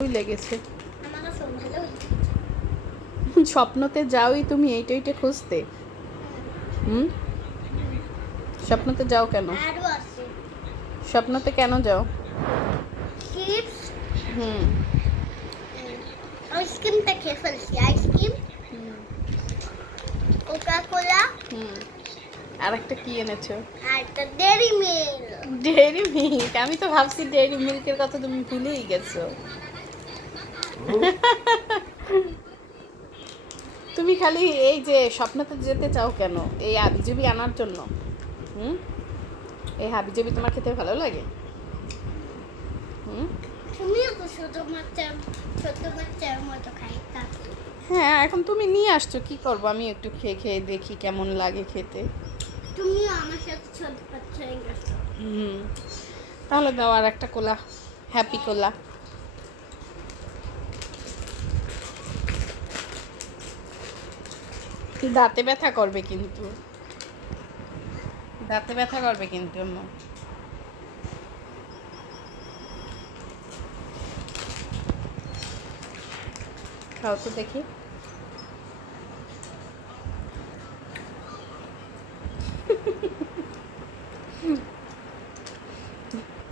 লেগেছে। স্বপ্নতে যাওই তুমি এইটা ওইটা খুঁজতে? স্বপ্নতে যাও কেন? স্বপ্নতে কেন যাও? আইসক্রিমটা খেয়ে ফেলছি। আইসক্রিম, কোকা কোলা, আর একটা কি এনেছো? আর একটা ডেইরি মিল্ক। Dairy milk? আমি তো ভাবছি ডেইরি মিল্কের কথা তুমি ভুলেই গেছো। তুমি খালি এই যে স্বপ্নতে যেতে চাও কেন? এই হাবিজাবি আনার জন্য? এই হাবিজাবি তোমার খেতে ভালো লাগে? তুমিও তো ছোট বাচ্চার মতো খাইতা। হ্যাঁ, এখন তুমি নিয়ে আসছো, কি করবো? আমি একটু খেয়ে খেয়ে দেখি কেমন লাগে খেতে। তুমিও আমার সাথে ছোট বাচ্চা হয়ে গেছো। তাহলে দাও আর একটা কোলা, হ্যাপি কোলা। দাঁতে ব্যথা করবে কিন্তু, দাঁতে ব্যথা করবে কিন্তু আম্মু। খাও তো দেখি।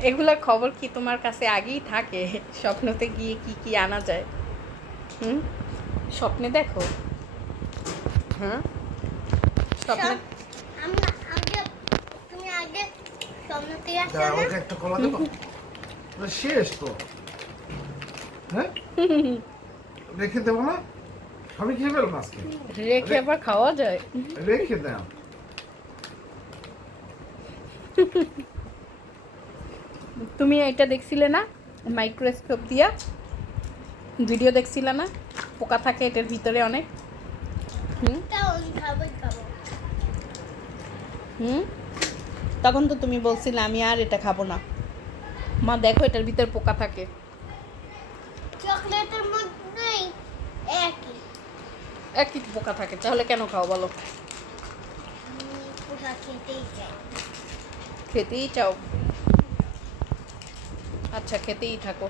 এগুলার খবর কি তোমার কাছে আগেই থাকে? স্বপ্নতে গিয়ে কি কি আনা যায়? স্বপ্নে দেখো? স্বপ্নে তুমি আগে স্বপ্নতে আমাকে একটা কলা দেবো? শেষ তো, হ্যাঁ রেখে দেবো না? আমি খেয়ে ফেলবো আজকে। রেখে আবার খাওয়া যায়? রেখে দাও। তুমি এটা দেখছিলে না মাইক্রোস্কোপ দিয়া ভিডিও দেখছিলে না? পোকা থাকে এটার ভিতরে অনেক। তখন তো তুমি বলছিলে আমি আর এটা খাবো না। মা দেখো এটার ভিতরে পোকা থাকে। চকলেটের মধ্যে একই একই পোকা থাকে, তাহলে কেন খাও বলো? পোকা খেতেই চাই। খেতেই চাও? আচ্ছা, খেতেই থাকো।